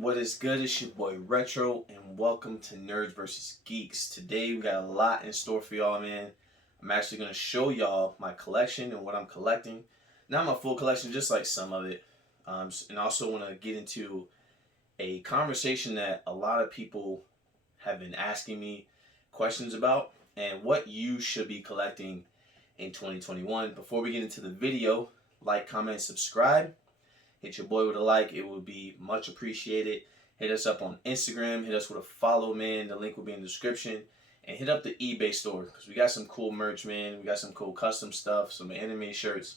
what is good? It's your boy Retro, and welcome to Nerds vs. Geeks. Today we got a lot in store for y'all, man. I'm actually going to show y'all my collection and what I'm collecting. Not my full collection, just like some of it. And I also want to get into a conversation that a lot of people have been asking me questions about, and what you should be collecting in 2021. Before we get into the video, like, comment, subscribe. Hit your boy with a like. It would be much appreciated. Hit us up on Instagram. Hit us with a follow, man. The link will be in the description. And hit up the eBay store because we got some cool merch, man. We got some cool custom stuff, some anime shirts,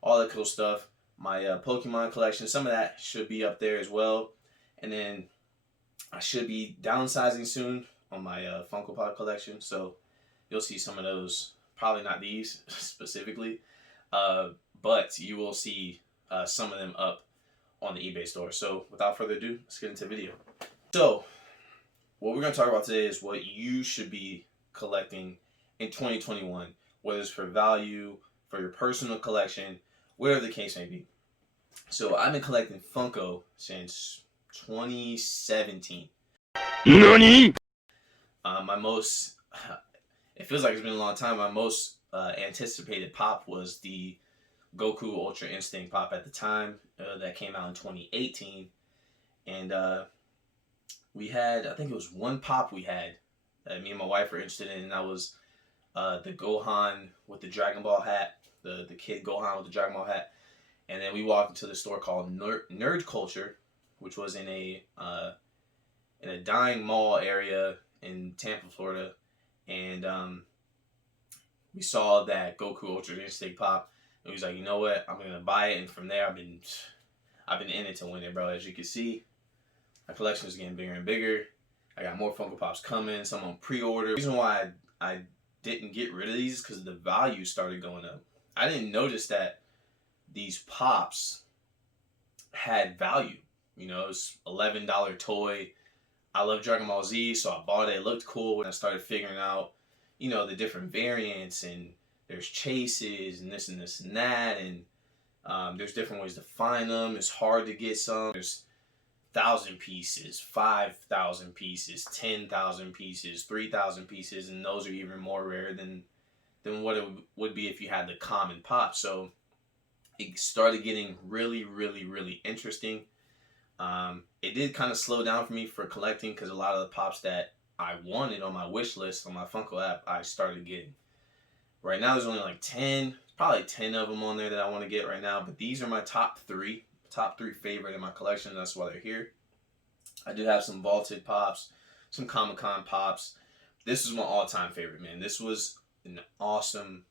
all that cool stuff. My Pokemon collection, some of that should be up there as well. And then I should be downsizing soon on my Funko Pop collection. So you'll see some of those. Probably not these specifically. But you will see some of them up on the eBay store. So without further ado, let's get into the video. So what we're going to talk about today is what you should be collecting in 2021, whether it's for value, for your personal collection, whatever the case may be. So I've been collecting Funko since 2017. NANI? My most, it feels like it's been a long time, my most anticipated pop was the Goku Ultra Instinct pop at the time that came out in 2018, and we had, I think it was one pop we had that me and my wife were interested in, and that was the Gohan with the Dragon Ball hat, the kid Gohan with the Dragon Ball hat. And then we walked into the store called Nerd Culture, which was in a dying mall area in Tampa, Florida, and we saw that Goku Ultra Instinct pop. And he was like, you know what? I'm gonna buy it, and from there, I've been in it to win it, bro. As you can see, my collection is getting bigger and bigger. I got more Funko Pops coming, some on pre-order. The reason why I didn't get rid of these is because the value started going up. I didn't notice that these pops had value. You know, it's $11 toy. I love Dragon Ball Z, so I bought it. It looked cool when I started figuring out, you know, the different variants, and there's chases and this and this and that, and there's different ways to find them. It's hard to get some. There's 1,000 pieces, 5,000 pieces, 10,000 pieces, 3,000 pieces, and those are even more rare than what it would be if you had the common pop. So it started getting really, really, really interesting. It did kind of slow down for me for collecting because a lot of the pops that I wanted on my wish list on my Funko app, I started getting. Right now, there's only like 10, probably 10 of them on there that I want to get right now. But these are my top three favorite in my collection. That's why they're here. I do have some vaulted pops, some Comic-Con pops. This is my all-time favorite, man. This was an awesome,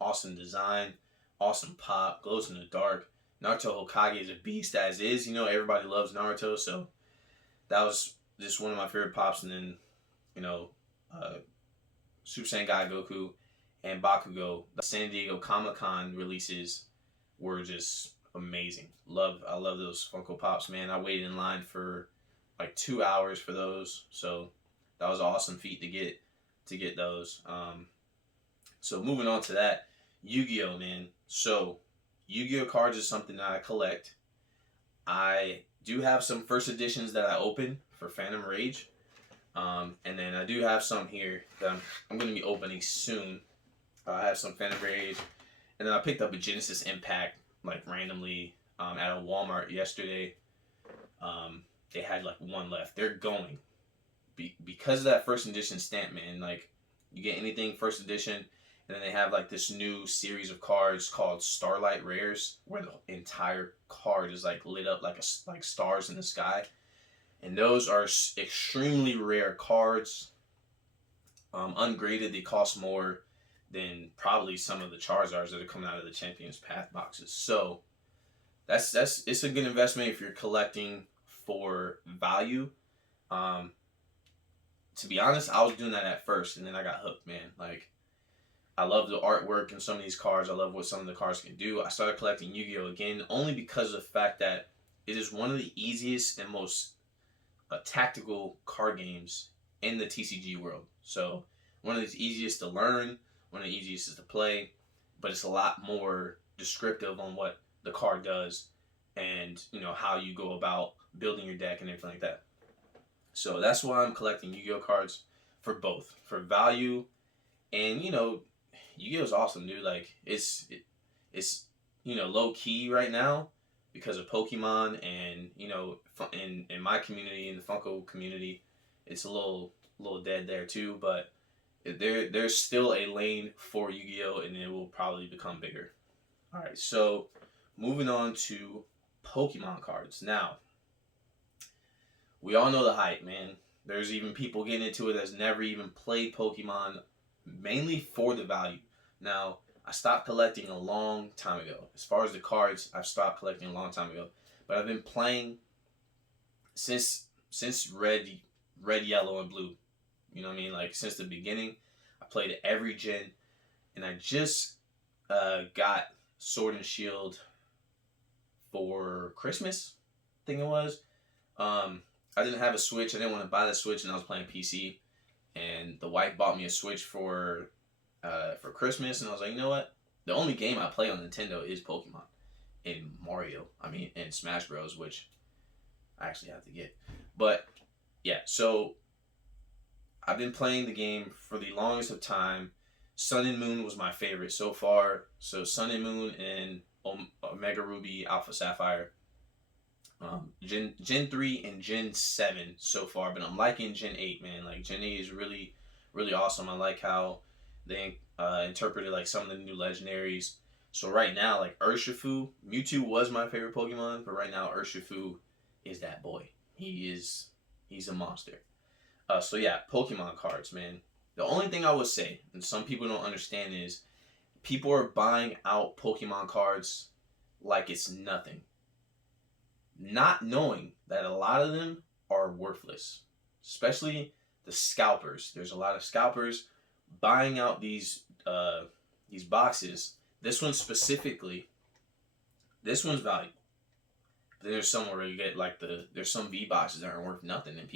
awesome design, awesome pop, glows in the dark. Naruto Hokage is a beast as is. You know, everybody loves Naruto, so that was just one of my favorite pops. And then, you know, Super Saiyan God Goku and Bakugo. The San Diego Comic-Con releases were just amazing. I love those Funko Pops, man. I waited in line for like 2 hours for those, so that was an awesome feat to get those. So moving on to that, Yu-Gi-Oh, man. So Yu-Gi-Oh cards is something that I collect. I do have some first editions that I open for Phantom Rage, and then I do have some here that I'm going to be opening soon. I have some Phantom Rage, and then I picked up a Genesis Impact like randomly at a Walmart yesterday. They had like one left. They're going because of that first edition stamp, man. Like, you get anything first edition, and then they have like this new series of cards called Starlight Rares, where the entire card is like lit up like stars in the sky, and those are extremely rare cards. Ungraded, they cost more than probably some of the Charizards that are coming out of the Champions Path boxes. So that's it's a good investment if you're collecting for value. To be honest, I was doing that at first, and then I got hooked, man. Like, I love the artwork in some of these cards. I love what some of the cards can do. I started collecting Yu-Gi-Oh again only because of the fact that it is one of the easiest and most tactical card games in the TCG world. So one of the easiest to learn, one of the easiest to play, but it's a lot more descriptive on what the card does and, you know, how you go about building your deck and everything like that. So that's why I'm collecting Yu-Gi-Oh cards for both, for value, and Yu-Gi-Oh is awesome, dude. Like it's low key right now because of Pokemon, and in my community, in the Funko community, it's a little dead there too. But there's still a lane for Yu-Gi-Oh, and it will probably become bigger. All right, so moving on to Pokemon cards. Now, we all know the hype, man. There's even people getting into it that's never even played Pokemon, mainly for the value. Now, I stopped collecting a long time ago. As far as the cards, I've stopped collecting a long time ago. But I've been playing since red, yellow, and blue. You know what I mean? Like since the beginning, I played every gen, and I just got Sword and Shield for Christmas. I think it was. I didn't have a Switch. I didn't want to buy the Switch, and I was playing PC. And the wife bought me a Switch for Christmas, and I was like, you know what? The only game I play on Nintendo is Pokemon and Mario. I mean, and Smash Bros, which I actually have to get. But yeah, so I've been playing the game for the longest of time. Sun and Moon was my favorite so far. So Sun and Moon and Omega Ruby, Alpha Sapphire. Gen 3 and Gen 7 so far, but I'm liking Gen 8, man. Like Gen 8 is really, really awesome. I like how they interpreted like some of the new legendaries. So right now, like Urshifu, Mewtwo was my favorite Pokemon, but right now Urshifu is that boy. He's a monster. So yeah, Pokemon cards, man. The only thing I would say, and some people don't understand, is people are buying out Pokemon cards like it's nothing, not knowing that a lot of them are worthless, especially the scalpers. There's a lot of scalpers buying out these boxes. This one specifically, this one's valuable. But there's some where you get like there's some V boxes that aren't worth nothing, and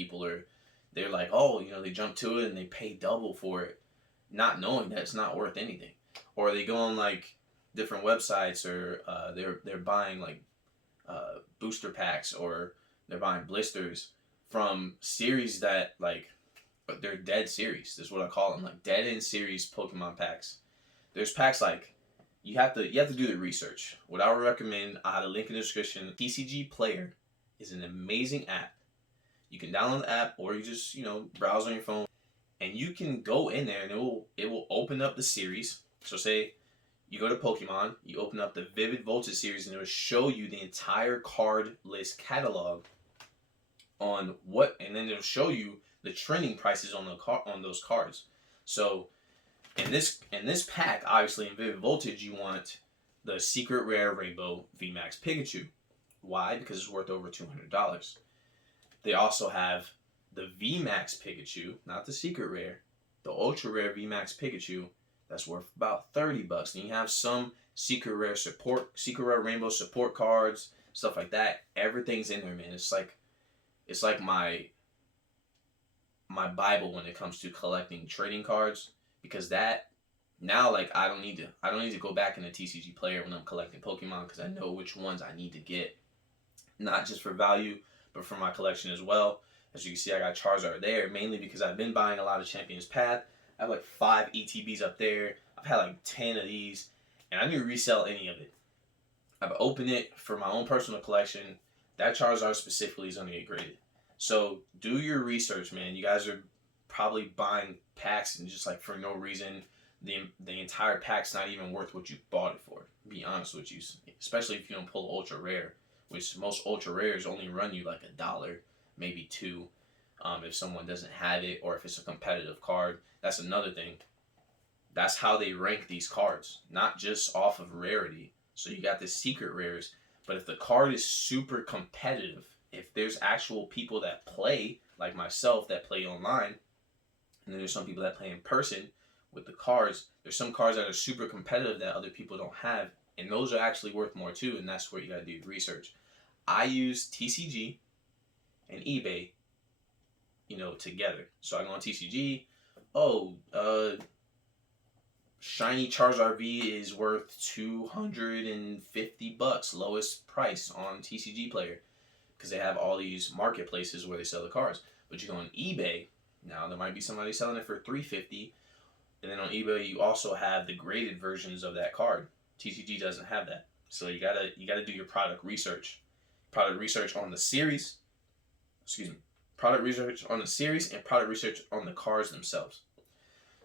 they're like, oh, they jump to it and they pay double for it, not knowing that it's not worth anything. Or they go on like different websites, or they're buying like booster packs, or they're buying blisters from series that like they're dead series. That's what I call them, like dead end series Pokemon packs. There's packs like you have to do the research. What I would recommend, I have a link in the description. TCG Player is an amazing app. You can download the app, or you just browse on your phone, and you can go in there and it will open up the series. So say you go to Pokemon, you open up the Vivid Voltage series, and it will show you the entire card list catalog on and then it'll show you the trending prices on those cards. So in this pack, obviously in Vivid Voltage, you want the Secret Rare Rainbow VMAX Pikachu. Why? Because it's worth over $200. They also have the VMAX Pikachu, not the Secret Rare, the Ultra Rare VMAX Pikachu. That's worth about $30. And you have some Secret Rare Rainbow support cards, stuff like that. Everything's in there, man. It's like my Bible when it comes to collecting trading cards, because that now, like, I don't need to go back in the TCG Player when I'm collecting Pokemon, because I know which ones I need to get, not just for value but for my collection as well. As you can see, I got Charizard there, mainly because I've been buying a lot of Champions Path. I have like 5 ETBs up there. I've had like 10 of these, and I didn't resell any of it. I've opened it for my own personal collection. That Charizard specifically is going to get graded. So do your research, man. You guys are probably buying packs and just like for no reason. The entire pack's not even worth what you bought it for. To be honest with you, especially if you don't pull Ultra Rare, which most Ultra Rares only run you like $1, maybe $2. If someone doesn't have it, or if it's a competitive card. That's another thing. That's how they rank these cards, not just off of rarity. So you got the secret rares, but if the card is super competitive, if there's actual people that play, like myself, that play online, and then there's some people that play in person with the cards, there's some cards that are super competitive that other people don't have, and those are actually worth more too, and that's where you gotta do research. I use TCG and eBay, together. So I go on TCG, Shiny Charizard V is worth $250, lowest price on TCG Player. because they have all these marketplaces where they sell the cards. But you go on eBay, now there might be somebody selling it for $350, and then on eBay you also have the graded versions of that card. TCG doesn't have that, so you gotta do your product research. Product research on the series, excuse me, product research on the series and product research on the cards themselves.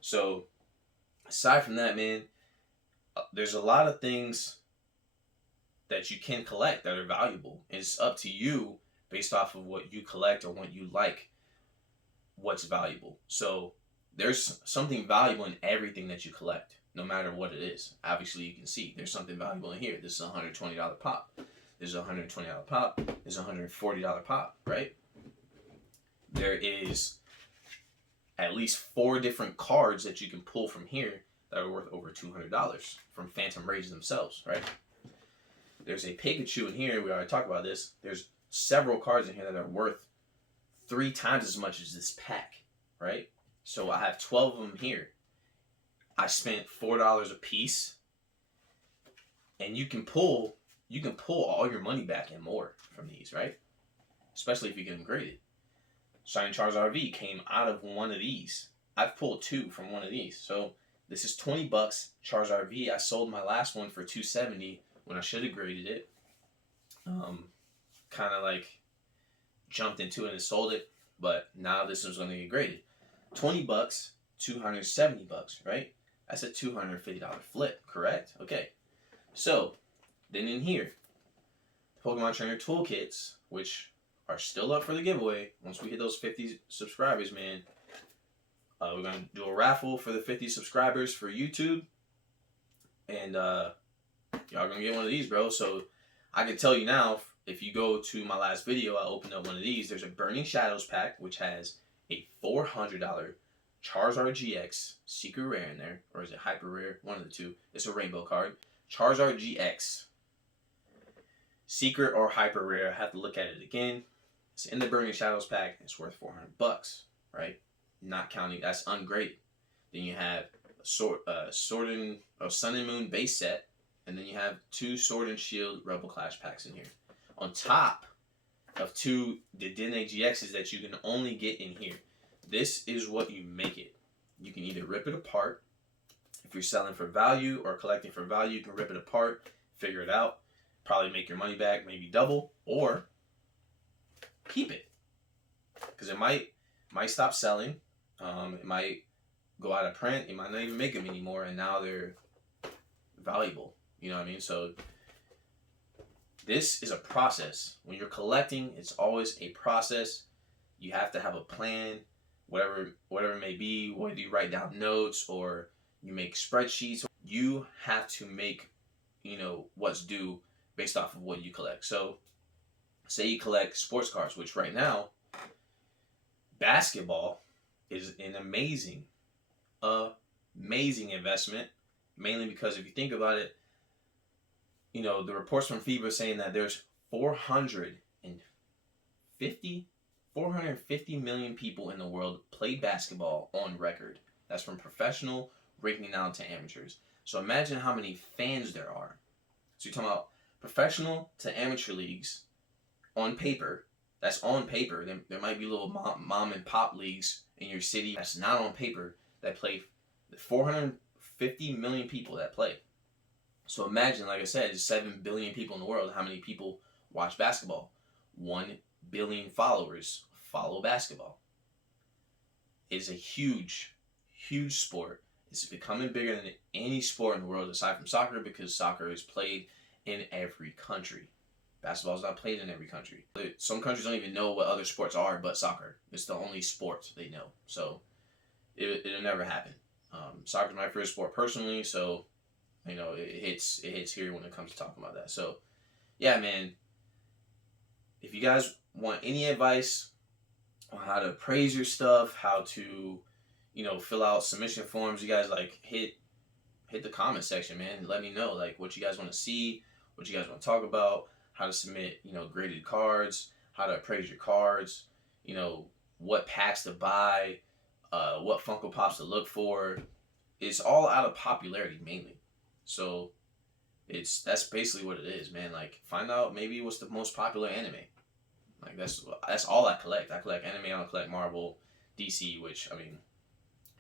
So aside from that, man, there's a lot of things that you can collect that are valuable. It's up to you based off of what you collect or what you like, what's valuable. So there's something valuable in everything that you collect, no matter what it is. Obviously, you can see there's something valuable in here. This is a $120 pop. There's a $120 pop. There's a $140 pop, right? There is at least 4 different cards that you can pull from here that are worth over $200 from Phantom Rage themselves, right? There's a Pikachu in here. We already talked about this. There's several cards in here that are worth 3 times as much as this pack, right? So I have 12 of them here. I spent $4 a piece, and you can pull all your money back and more from these, right? Especially if you get them graded. Shiny Charizard V came out of one of these. I've pulled 2 from one of these. So this is $20. Charizard V. I sold my last one for $270 when I should have graded it. Kind of like jumped into it and sold it, but now this is going to get graded. $20, $270, right? That's a $250 flip, correct? Okay. So then in here, Pokemon Trainer Toolkits, which are still up for the giveaway. Once we hit those 50 subscribers, man, we're going to do a raffle for the 50 subscribers for YouTube. And y'all going to get one of these, bro. So I can tell you now, if you go to my last video, I opened up one of these. There's a Burning Shadows pack, which has a $400 Charizard GX Secret Rare in there. Or is it Hyper Rare? One of the two. It's a rainbow card. Charizard GX. Secret or Hyper Rare. I have to look at it again. It's in the Burning Shadows pack. It's worth $400, right? Not counting, that's ungraded. Then you have a Sun and Moon base set, and then you have 2 Sword and Shield Rebel Clash packs in here. On top of 2 Dedenne GXs that you can only get in here. This is what you make it. You can either rip it apart. If you're selling for value or collecting for value, you can rip it apart, figure it out, probably make your money back, maybe double, or keep it. Because it might stop selling. It might go out of print. You might not even make them anymore, and now they're valuable. You know what I mean? So this is a process. When you're collecting, it's always a process. You have to have a plan, whatever it may be, whether you write down notes or you make spreadsheets. You have to make, what's due based off of what you collect. So say you collect sports cards, which right now, basketball is an amazing investment, mainly because if you think about it, the reports from FIBA saying that there's 450 million people in the world play basketball on record. That's from professional breaking down to amateurs. So imagine how many fans there are. So you're talking about professional to amateur leagues on paper. That's on paper. There might be little mom and pop leagues in your city that's not on paper that play 450 million people that play. So imagine, like I said, there's 7 billion people in the world. How many people watch basketball? 1 billion followers follow basketball. It's a huge, huge sport. It's becoming bigger than any sport in the world aside from soccer, because soccer is played in every country. Basketball is not played in every country. Some countries don't even know what other sports are but soccer. It's the only sport they know. So it'll never happen. Soccer is my favorite sport personally, so it hits here when it comes to talking about that. So yeah, man, if you guys want any advice on how to appraise your stuff, how to fill out submission forms, you guys hit the comment section, man, and let me know what you guys want to see, what you guys want to talk about, how to submit graded cards, how to appraise your cards, what packs to buy, what Funko Pops to look for. It's all out of popularity mainly. So that's basically what it is, man. Find out maybe what's the most popular anime. Like that's all I collect. I collect anime. I don't collect Marvel, DC, which I mean,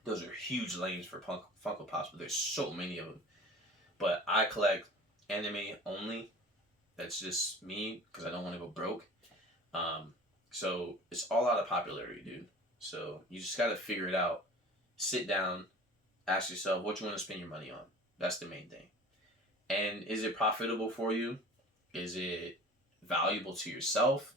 those are huge lanes for Funko Pops, but there's so many of them. But I collect anime only. That's just me because I don't want to go broke. So it's all out of popularity, dude. So you just got to figure it out. Sit down, ask yourself what you want to spend your money on. That's the main thing. And is it profitable for you? Is it valuable to yourself?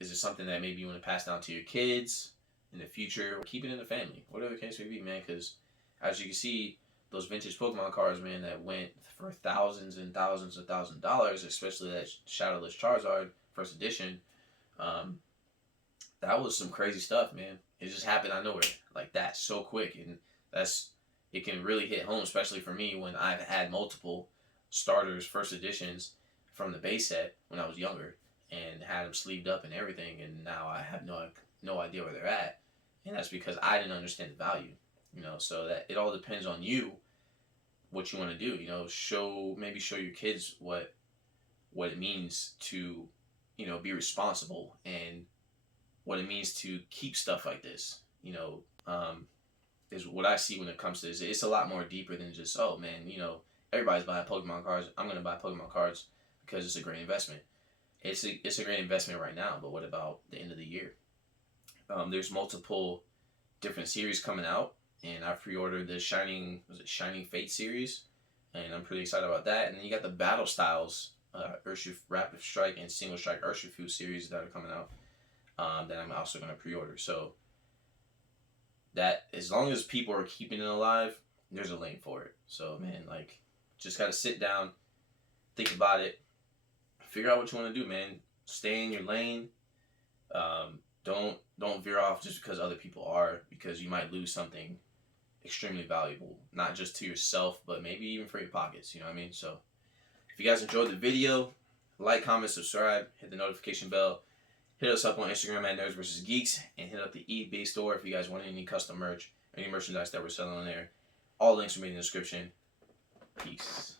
Is it something that maybe you want to pass down to your kids in the future? Or keep it in the family, whatever the case may be, man. Because as you can see, those vintage Pokemon cards, man, that went for thousands and thousands and thousands of dollars, especially that Shadowless Charizard first edition. That was some crazy stuff, man. It just happened out of nowhere like that, so quick, and it can really hit home, especially for me when I've had multiple starters, first editions from the base set when I was younger, and had them sleeved up and everything, and now I have no idea where they're at, and that's because I didn't understand the value, So that it all depends on you, what you want to do, show your kids what it means to, be responsible, and what it means to keep stuff like this, is what I see when it comes to this. It's a lot more deeper than just, oh man, everybody's buying Pokemon cards. I'm gonna buy Pokemon cards because it's a great investment. It's a great investment right now, but what about the end of the year? There's multiple different series coming out, and I pre-ordered the Shining Fate series, and I'm pretty excited about that. And then you got the Battle Styles, Urshifu Rapid Strike and Single Strike Urshifu series that are coming out, that I'm also gonna pre-order. So that as long as people are keeping it alive, there's a lane for it. So man, like, just gotta sit down, think about it, figure out what you want to do, man. Stay in your lane. Don't veer off just because other people are, because you might lose something extremely valuable, not just to yourself, but maybe even for your pockets. You know what I mean? So if you guys enjoyed the video, like, comment, subscribe, hit the notification bell. Hit us up on Instagram at Nerds vs. Geeks, and hit up the eBay store if you guys want any custom merch, any merchandise that we're selling on there. All links will be in the description. Peace.